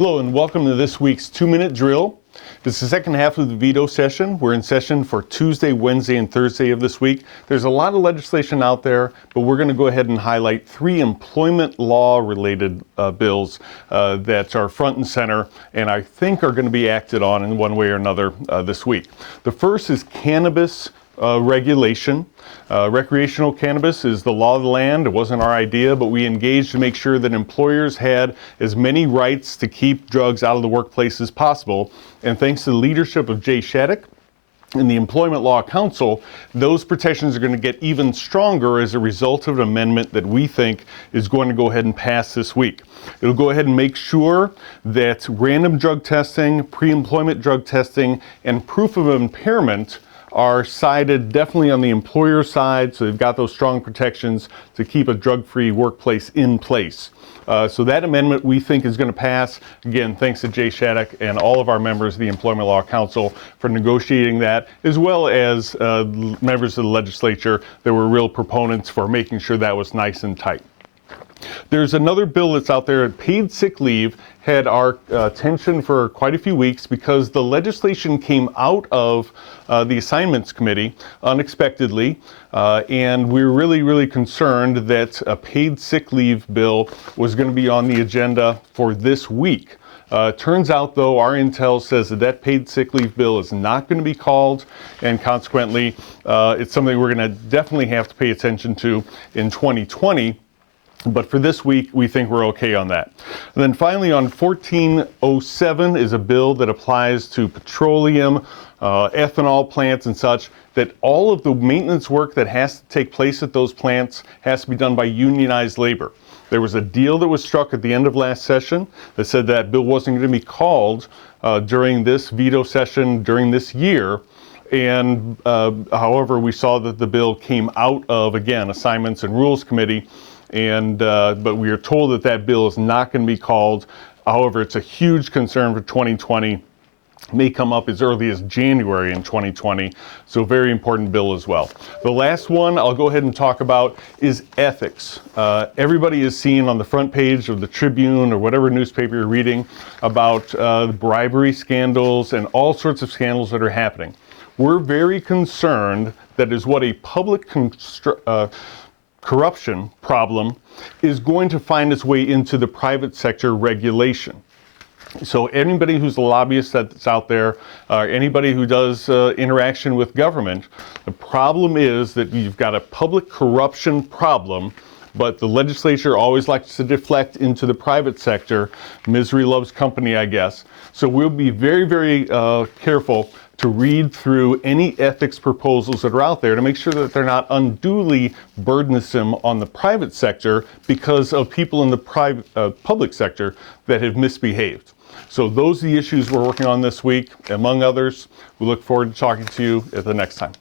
Hello and welcome to this week's 2-minute drill. This is the second half of the veto session. We're in session for Tuesday, Wednesday, and Thursday of this week. There's a lot of legislation out there, but we're going to go ahead and highlight 3 employment law-related bills that are front and center and I think are going to be acted on in one way or another this week. The first is Cannabis Regulation. Recreational cannabis is the law of the land. It wasn't our idea, but we engaged to make sure that employers had as many rights to keep drugs out of the workplace as possible. And thanks to the leadership of Jay Shattuck and the Employment Law Council, those protections are going to get even stronger as a result of an amendment that we think is going to go ahead and pass this week. It'll go ahead and make sure that random drug testing, pre-employment drug testing, and proof of impairment are cited definitely on the employer side, so they've got those strong protections to keep a drug-free workplace in place. So that amendment we think is going to pass. Again, thanks to Jay Shattuck and all of our members of the Employment Law Council for negotiating that, as well as members of the legislature that were real proponents for making sure that was nice and tight. There's another bill that's out there. Paid sick leave had our attention for quite a few weeks because the legislation came out of the Assignments Committee unexpectedly, and we were really concerned that a paid sick leave bill was going to be on the agenda for this week. Turns out, though, our intel says that paid sick leave bill is not going to be called, and consequently, it's something we're going to definitely have to pay attention to in 2020. But for this week, we think we're okay on that. And then finally, on 1407 is a bill that applies to petroleum, ethanol plants and such, that all of the maintenance work that has to take place at those plants has to be done by unionized labor. There was a deal that was struck at the end of last session that said that bill wasn't going to be called during this veto session during this year. And however, we saw that the bill came out of, again, Assignments and Rules Committee. And but we are told that that bill is not going to be called. However, it's a huge concern for 2020. It may come up as early as January in 2020. So very important bill as well. The last one I'll go ahead and talk about is ethics. Everybody is seeing on the front page of the Tribune or whatever newspaper you're reading about bribery scandals and all sorts of scandals that are happening. We're very concerned that is what a public corruption problem is going to find its way into the private sector regulation. So anybody who's a lobbyist that's out there, anybody who does interaction with government, the problem is that you've got a public corruption problem, but the legislature always likes to deflect into the private sector. Misery loves company, I guess. So we'll be very careful to read through any ethics proposals that are out there to make sure that they're not unduly burdensome on the private sector because of people in the public sector that have misbehaved. So those are the issues we're working on this week, among others. We look forward to talking to you at the next time.